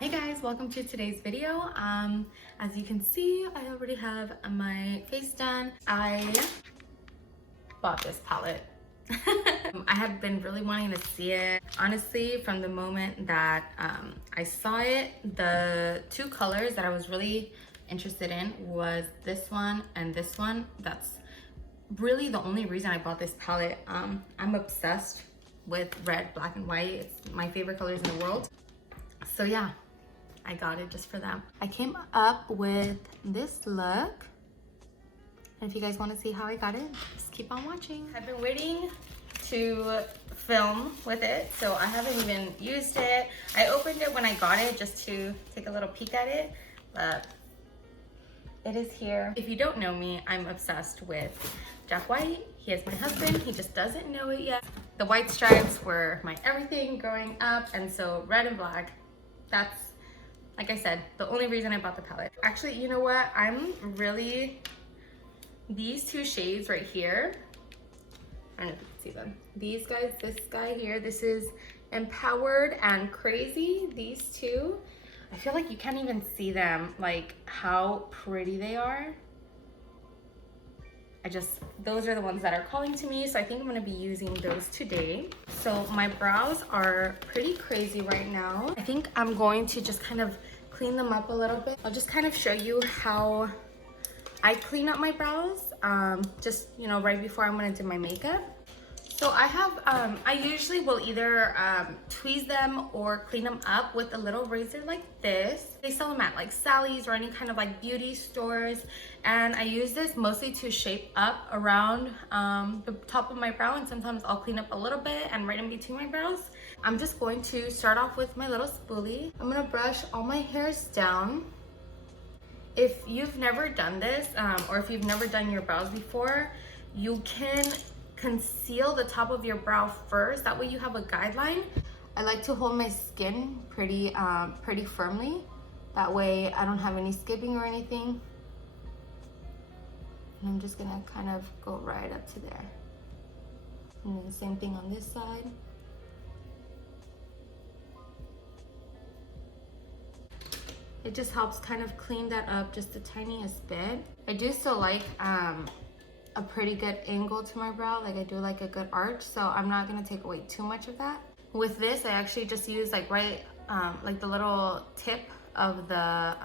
Hey guys, welcome to today's video. As you can see, I already have my face done. I bought this palette. I have been really wanting to see it. Honestly, from the moment that I saw it, the two colors that I was really interested in was this one and this one. That's really the only reason I bought this palette. I'm obsessed with red, black, and white. It's my favorite colors in the world. So yeah, I got it just for them. I came up with this look. And if you guys want to see how I got it, just keep on watching. I've been waiting to film with it, so I haven't even used it. I opened it when I got it just to take a little peek at it, but it is here. If you don't know me, I'm obsessed with Jack White. He is my husband. He just doesn't know it yet. The white stripes were my everything growing up, and so red and black, that's, like I said, the only reason I bought the palette. Actually, you know what? These two shades right here, I don't know if you can see them. These guys, this guy here, this is Empowered and Crazy. These two, I feel like you can't even see them, like how pretty they are. Those are the ones that are calling to me, so I think I'm gonna be using those today. So my brows are pretty crazy right now. I think I'm going to just kind of clean them up a little bit. I'll just kind of show you how I clean up my brows, just, you know, right before I'm gonna do my makeup. So I usually will either tweeze them or clean them up with a little razor like this. They sell them at like Sally's or any kind of like beauty stores. And I use this mostly to shape up around the top of my brow, and sometimes I'll clean up a little bit and right in between my brows. I'm just going to start off with my little spoolie. I'm gonna brush all my hairs down. If you've never done this, or if you've never done your brows before, you can conceal the top of your brow first. That way you have a guideline. I like to hold my skin pretty firmly. That way I don't have any skipping or anything. And I'm just gonna kind of go right up to there. And then the same thing on this side. It just helps kind of clean that up just the tiniest bit. I do still like a pretty good angle to my brow. Like I do like a good arch, so I'm not gonna take away too much of that. With this, I actually just use like like the little tip of the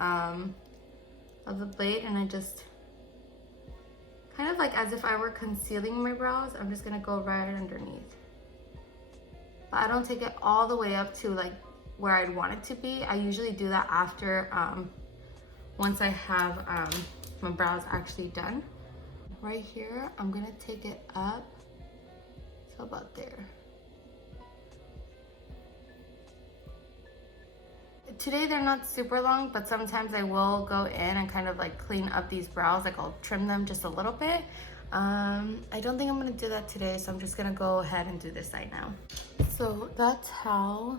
blade, and I just kind of like as if I were concealing my brows. I'm just gonna go right underneath. But I don't take it all the way up to like where I'd want it to be. I usually do that after, once I have my brows actually done. Right here, I'm gonna take it up to about there. Today they're not super long, but sometimes I will go in and kind of like clean up these brows. Like I'll trim them just a little bit. I don't think I'm gonna do that today, so I'm just gonna go ahead and do this side now. So that's how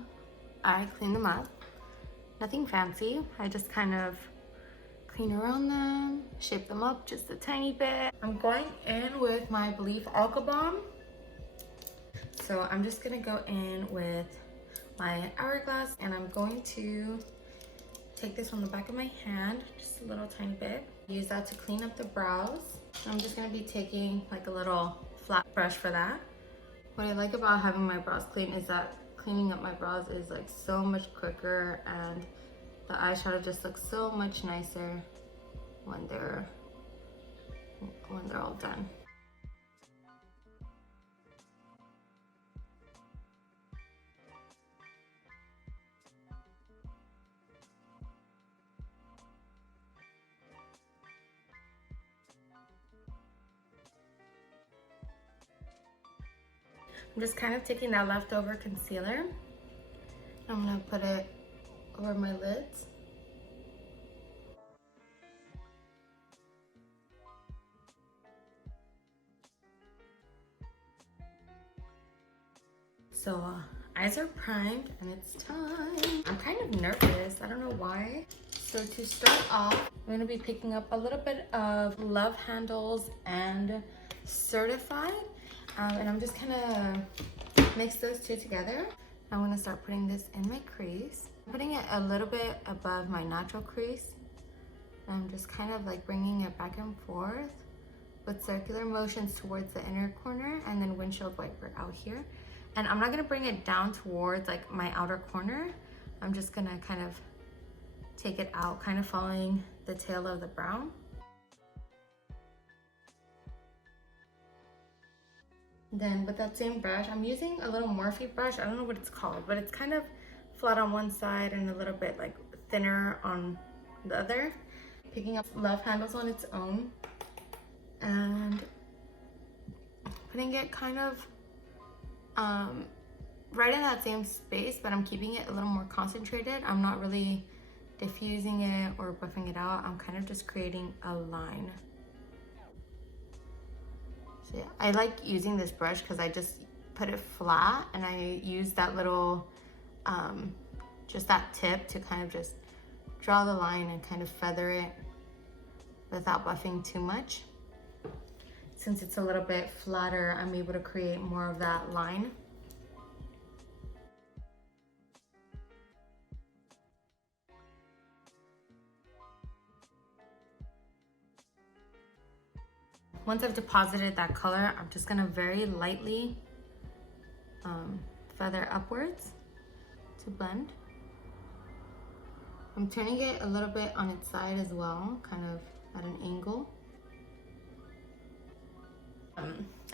I clean them up. Nothing fancy. I just kind of clean around them, shape them up just a tiny bit. I'm going in with my Belief Alka Balm. So I'm just gonna go in with my Hourglass, and I'm going to take this on the back of my hand, just a little tiny bit. Use that to clean up the brows. I'm just gonna be taking like a little flat brush for that. What I like about having my brows clean is that cleaning up my brows is like so much quicker, and the eyeshadow just looks so much nicer when they're all done. I'm just kind of taking that leftover concealer. I'm gonna put it over my lids. So eyes are primed and it's time. I'm kind of nervous, I don't know why. So to start off, I'm gonna be picking up a little bit of Love Handles and Certified. And I'm just gonna mix those two together. I'm gonna start putting this in my crease. Putting it a little bit above my natural crease. I'm just kind of like bringing it back and forth with circular motions towards the inner corner, and then windshield wiper out here. And I'm not gonna bring it down towards like my outer corner. I'm just gonna kind of take it out, kind of following the tail of the brow. Then with that same brush, I'm using a little Morphe brush. I don't know what it's called, but it's kind of flat on one side and a little bit like thinner on the other. Picking up love handles on its own and putting it kind of right in that same space, but I'm keeping it a little more concentrated. I'm not really diffusing it or buffing it out. I'm kind of just creating a line. So yeah, I like using this brush because I just put it flat and I use that little, just that tip to kind of just draw the line and kind of feather it without buffing too much. Since it's a little bit flatter, I'm able to create more of that line. Once I've deposited that color, I'm just gonna very lightly feather upwards to blend. I'm turning it a little bit on its side as well, kind of at an angle.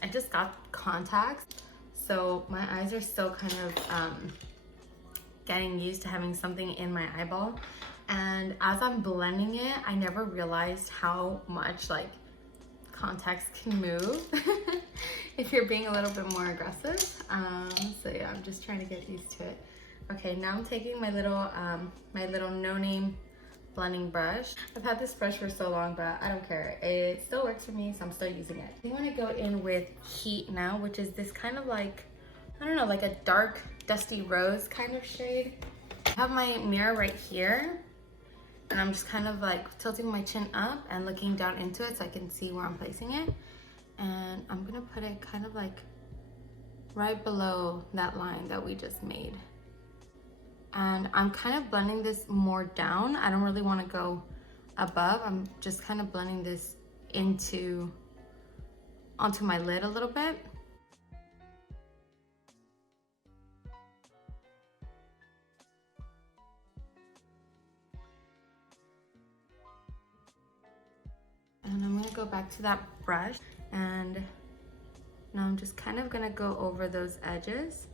I just got contacts, so my eyes are still kind of getting used to having something in my eyeball. And as I'm blending it, I never realized how much like contacts can move if you're being a little bit more aggressive. So yeah, I'm just trying to get used to it. Okay, now I'm taking my little no-name blending brush. I've had this brush for so long, but I don't care. It still works for me, so I'm still using it. I want to go in with Heat now, which is this kind of like, I don't know, like a dark, dusty rose kind of shade. I have my mirror right here, and I'm just kind of like tilting my chin up and looking down into it so I can see where I'm placing it. And I'm gonna put it kind of like right below that line that we just made. And I'm kind of blending this more down. I don't really want to go above. I'm just kind of blending this onto my lid a little bit. And I'm gonna go back to that brush, and now I'm just kind of gonna go over those edges.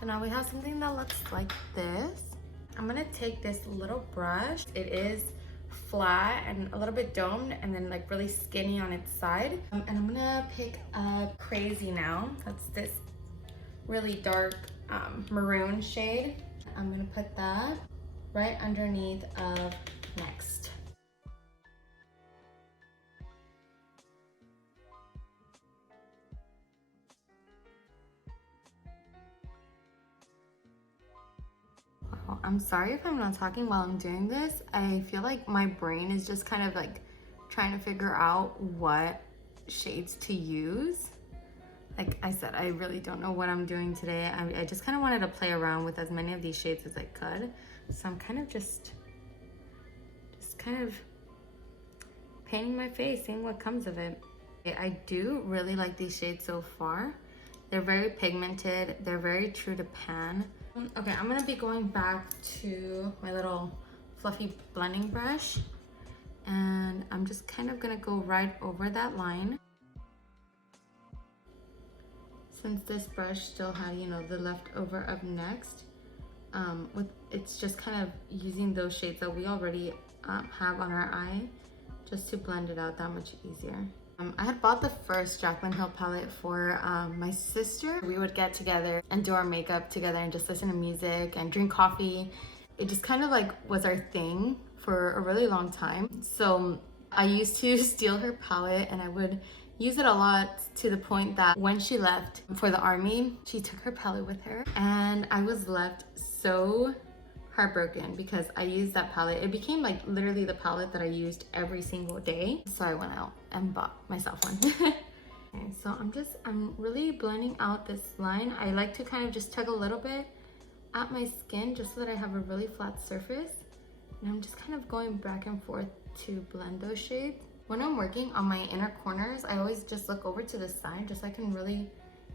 So now we have something that looks like this. I'm gonna take this little brush. It is flat and a little bit domed and then like really skinny on its side. And I'm gonna pick up Crazy now. That's this really dark maroon shade. I'm gonna put that right underneath of Next. I'm sorry if I'm not talking while I'm doing this. I feel like my brain is just kind of like trying to figure out what shades to use. Like I said, I really don't know what I'm doing today. I just kind of wanted to play around with as many of these shades as I could. So I'm kind of just kind of painting my face, seeing what comes of it. I do really like these shades so far. They're very pigmented. They're very true to pan. Okay, I'm gonna be going back to my little fluffy blending brush, and I'm just kind of gonna go right over that line. Since this brush still had, you know, the leftover of Next, it's just kind of using those shades that we already have on our eye just to blend it out that much easier. I had bought the first Jaclyn Hill palette for my sister. We would get together and do our makeup together and just listen to music and drink coffee. It just kind of like was our thing for a really long time. So I used to steal her palette and I would use it a lot, to the point that when she left for the army, she took her palette with her and I was left so heartbroken because I used that palette. It became like literally the palette that I used every single day. So I went out and bought myself one. Okay, so I'm really blending out this line. I like to kind of just tug a little bit at my skin just so that I have a really flat surface. And I'm just kind of going back and forth to blend those shades. When I'm working on my inner corners, I always just look over to the side just so I can really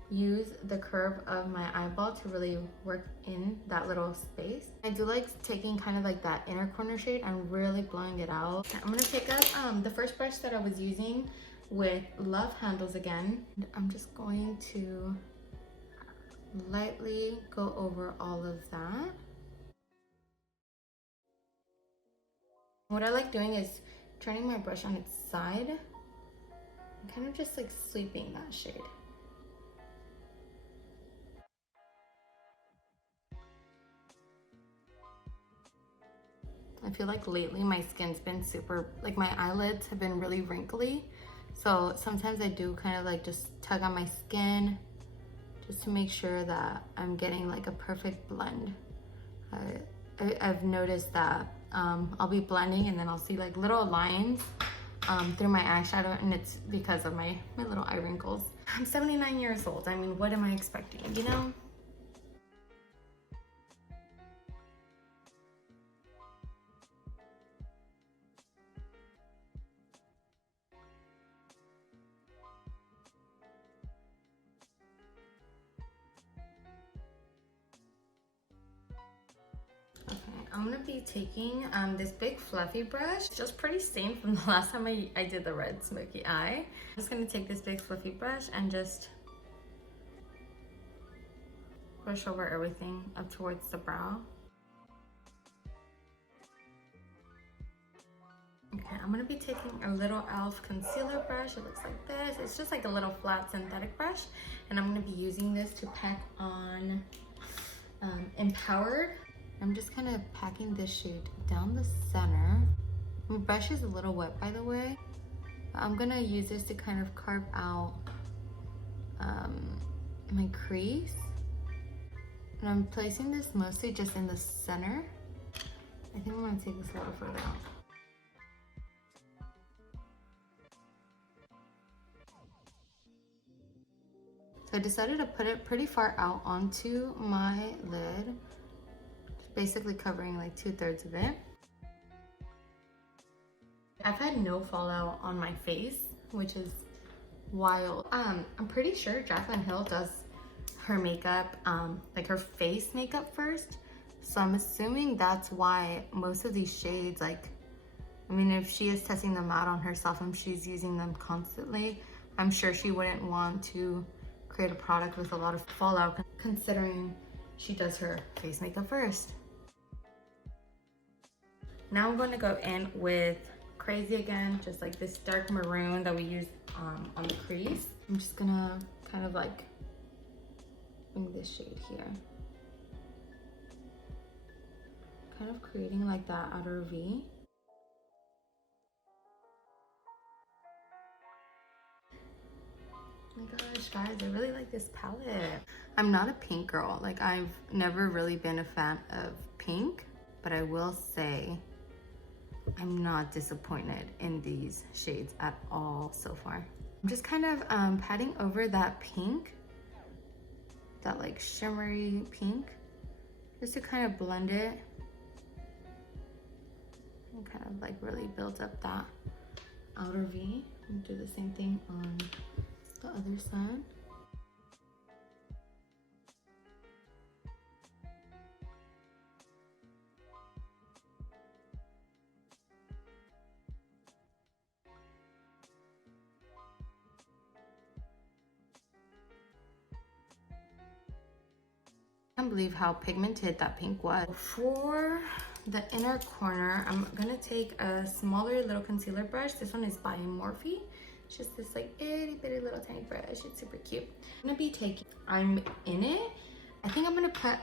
use the curve of my eyeball to really work in that little space. I do like taking kind of like that inner corner shade and really blowing it out. I'm gonna pick up the first brush that I was using with love handles again. I'm just going to lightly go over all of that. What I like doing is turning my brush on its side and kind of just like sweeping that shade. I feel like lately my skin's been super, like my eyelids have been really wrinkly. So sometimes I do kind of like just tug on my skin just to make sure that I'm getting like a perfect blend. I've noticed that I'll be blending and then I'll see like little lines through my eyeshadow, and it's because of my little eye wrinkles. I'm 79 years old. I mean, what am I expecting, you know? I'm gonna be taking this big fluffy brush, just pretty same from the last time I did the red smoky eye. I'm just gonna take this big fluffy brush and just brush over everything up towards the brow. Okay, I'm gonna be taking a little e.l.f. concealer brush. It looks like this. It's just like a little flat synthetic brush, and I'm gonna be using this to pack on Empowered. I'm just kind of packing this shade down the center. My brush is a little wet, by the way. I'm gonna use this to kind of carve out my crease. And I'm placing this mostly just in the center. I think I'm gonna take this a little further out. So I decided to put it pretty far out onto my lid, basically covering like 2/3 of it. I've had no fallout on my face, which is wild. I'm pretty sure Jaclyn Hill does her makeup, like her face makeup first. So I'm assuming that's why most of these shades, like, I mean, if she is testing them out on herself and she's using them constantly, I'm sure she wouldn't want to create a product with a lot of fallout, considering she does her face makeup first. Now I'm going to go in with Crazy again, just like this dark maroon that we used on the crease. I'm just gonna kind of like bring this shade here, kind of creating like that outer V. Oh my gosh, guys, I really like this palette. I'm not a pink girl. Like, I've never really been a fan of pink, but I will say I'm not disappointed in these shades at all so far. I'm just kind of patting over that pink, that like shimmery pink, just to kind of blend it and kind of like really build up that outer V. And do the same thing on the other side. I can't believe how pigmented that pink was. For the inner corner, I'm gonna take a smaller little concealer brush. This one is by Morphe. It's just this like itty bitty little tiny brush. It's super cute. I'm gonna be taking, I'm in it. I think I'm gonna put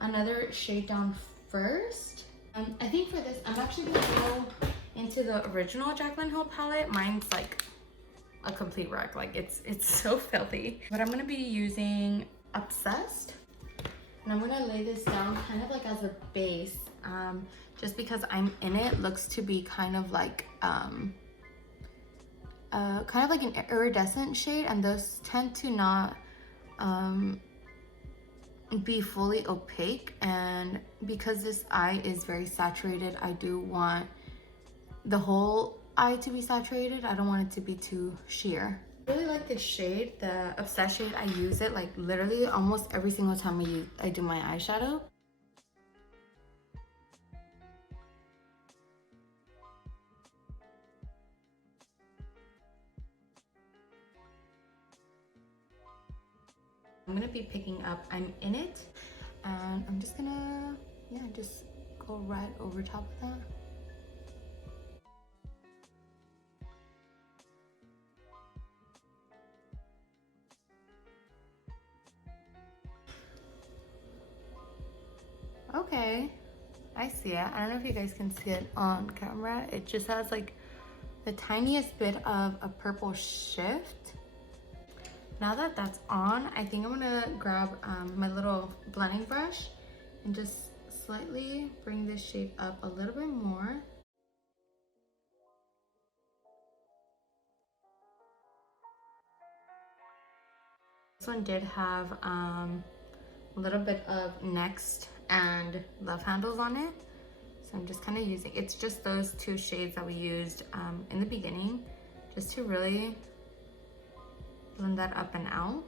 another shade down first. I think for this, I'm actually gonna go into the original Jaclyn Hill palette. Mine's like a complete wreck. Like it's so filthy. But I'm gonna be using Obsessed. And I'm gonna lay this down kind of like as a base. Just because I'm in it, looks to be kind of like an iridescent shade, and those tend to not be fully opaque. And because this eye is very saturated, I do want the whole eye to be saturated. I don't want it to be too sheer. I really like this shade, the Obsessed shade. I use it like literally almost every single time I do my eyeshadow. I'm gonna be picking up I'm in It, and I'm just gonna, yeah, just go right over top of that. Okay, I see it. I don't know if you guys can see it on camera. It just has like the tiniest bit of a purple shift. Now that that's on, I think I'm gonna grab my little blending brush and just slightly bring this shade up a little bit more. This one did have a little bit of Next and Love Handles on it. So I'm just kind of using, it's just those two shades that we used in the beginning, just to really blend that up and out.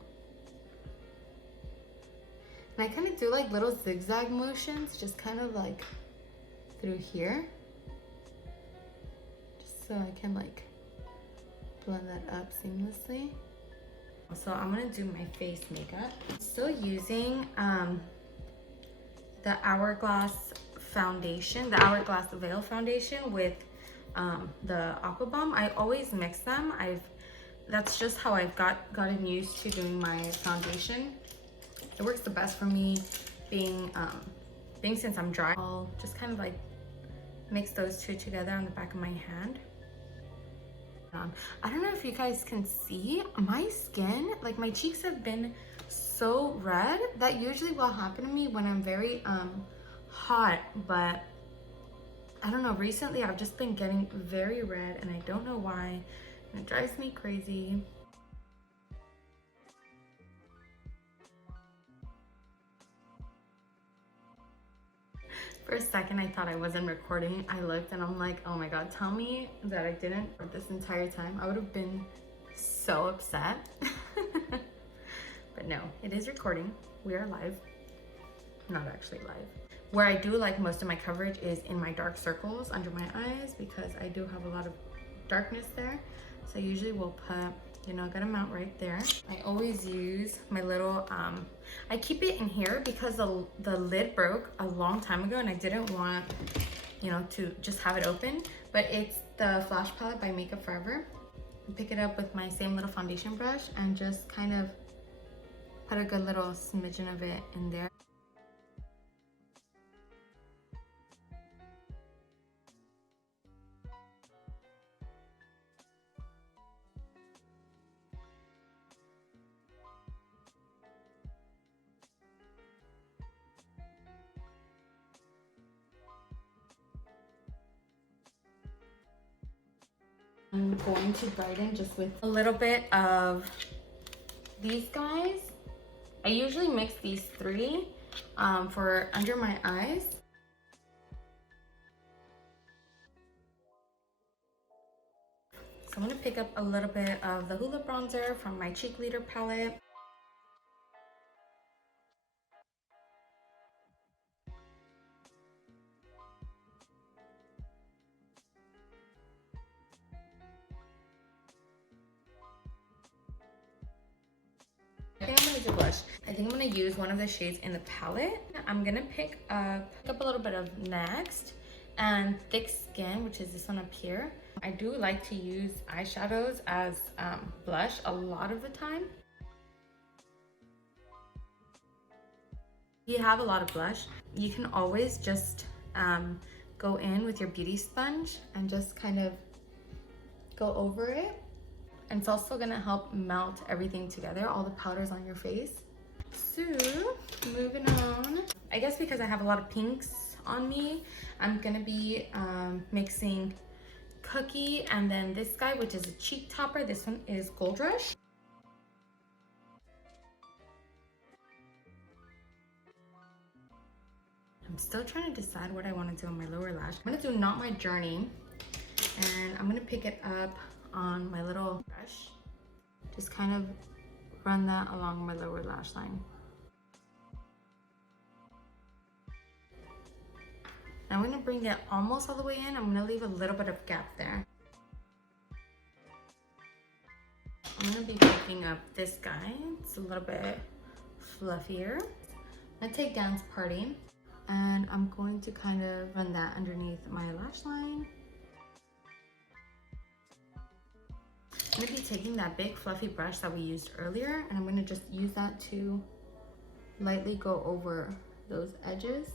And I kind of do like little zigzag motions, just kind of like through here, just so I can like blend that up seamlessly. So I'm gonna do my face makeup. I'm still using the Hourglass foundation, the Hourglass Veil foundation with the Aqua Bomb. I always mix them. That's just how I've gotten used to doing my foundation. It works the best for me, being since I'm dry. I'll just kind of like mix those two together on the back of my hand. I don't know if you guys can see my skin, like my cheeks have been so red. That usually will happen to me when I'm very hot, but I don't know, recently I've just been getting very red and I don't know why. It drives me crazy. For a second, I thought I wasn't recording. I looked and I'm like, oh my God, tell me that I didn't record this entire time. I would have been so upset. But no, it is recording. We are live. Not actually live. Where I do like most of my coverage is in my dark circles under my eyes, because I do have a lot of darkness there. So I usually will put, you know, a good amount right there. I always use my little, I keep it in here because the lid broke a long time ago and I didn't want, you know, to just have it open. But it's the Flash Palette by Makeup Forever. I pick it up with my same little foundation brush and just kind of put a good little smidgen of it in there. I'm going to brighten just with a little bit of these guys. I usually mix these three for under my eyes. So I'm gonna pick up a little bit of the Hoola bronzer from my Cheek Leader palette. I think I'm gonna do blush. I think I'm gonna use one of the shades in the palette. I'm gonna pick up a little bit of Next and Thick Skin, which is this one up here. I do like to use eyeshadows as blush a lot of the time. If you have a lot of blush, you can always just go in with your beauty sponge and just kind of go over it. And it's also gonna help melt everything together, all the powders on your face. So, moving on. I guess because I have a lot of pinks on me, I'm gonna be mixing Cookie and then this guy, which is a cheek topper. This one is Gold Rush. I'm still trying to decide what I want to do on my lower lash. I'm gonna do Not My Journey, and I'm gonna pick it up on my little brush. Just kind of run that along my lower lash line. Now I'm gonna bring it almost all the way in. I'm gonna leave a little bit of gap there. I'm gonna be picking up this guy. It's a little bit fluffier. I'm gonna take Dance Party, and I'm going to kind of run that underneath my lash line. I'm gonna be taking that big fluffy brush that we used earlier, and I'm gonna just use that to lightly go over those edges.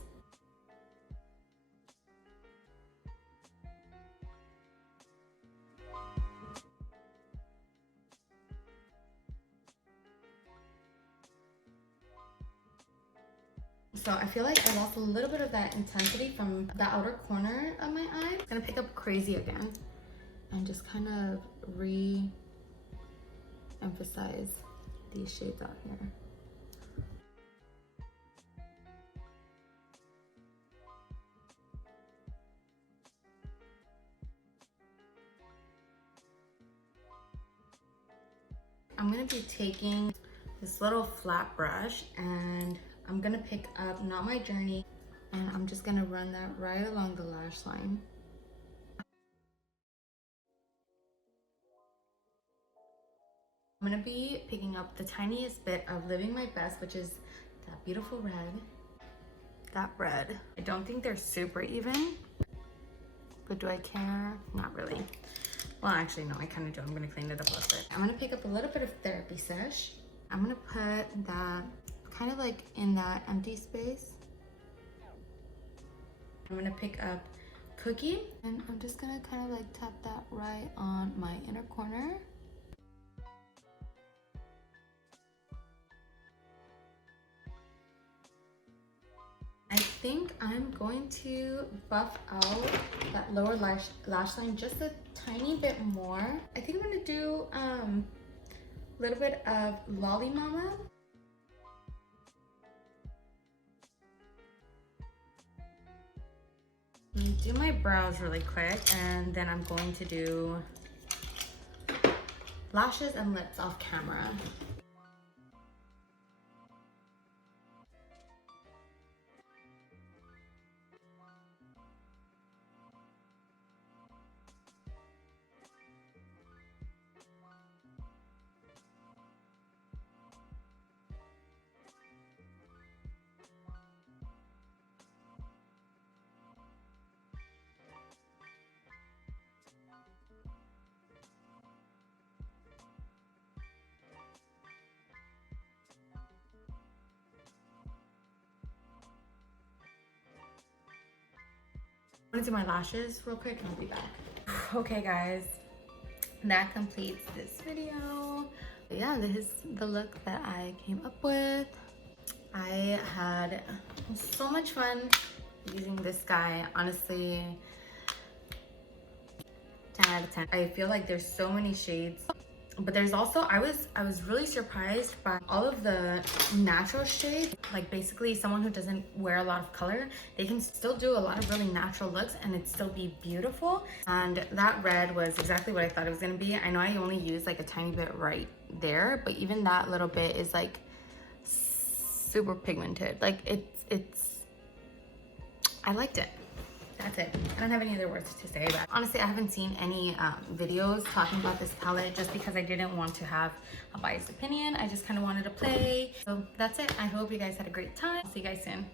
So I feel like I lost a little bit of that intensity from the outer corner of my eye. I'm gonna pick up Crazy again and just kind of re-emphasize these shades out here. I'm gonna be taking this little flat brush and I'm gonna pick up Not My Journey, and I'm just gonna run that right along the lash line. I'm gonna be picking up the tiniest bit of Living My Best, which is that beautiful red. That red. I don't think they're super even, but do I care? Not really. Well, actually, no, I kind of do. I'm gonna clean it up a little bit. I'm gonna pick up a little bit of Therapy Sesh. I'm gonna put that kind of like in that empty space. I'm gonna pick up Cookie, and I'm just gonna kind of like tap that right on my inner corner. I think I'm going to buff out that lower lash line just a tiny bit more. I think I'm gonna do a little bit of Lolly Mama. I'm gonna do my brows really quick, and then I'm going to do lashes and lips off camera. I'm gonna do my lashes real quick and I'll be back. Okay guys, that completes this video. But yeah, this is the look that I came up with. I had so much fun using this guy. Honestly, 10 out of 10. I feel like there's so many shades. But there's also, I was really surprised by all of the natural shades. Like basically someone who doesn't wear a lot of color, they can still do a lot of really natural looks and it still be beautiful. And that red was exactly what I thought it was gonna be. I know I only used like a tiny bit right there, but even that little bit is like super pigmented. Like it's, I liked it. That's it. I don't have any other words to say, but honestly, I haven't seen any videos talking about this palette just because I didn't want to have a biased opinion. I just kind of wanted to play. So that's it. I hope you guys had a great time. See you guys soon.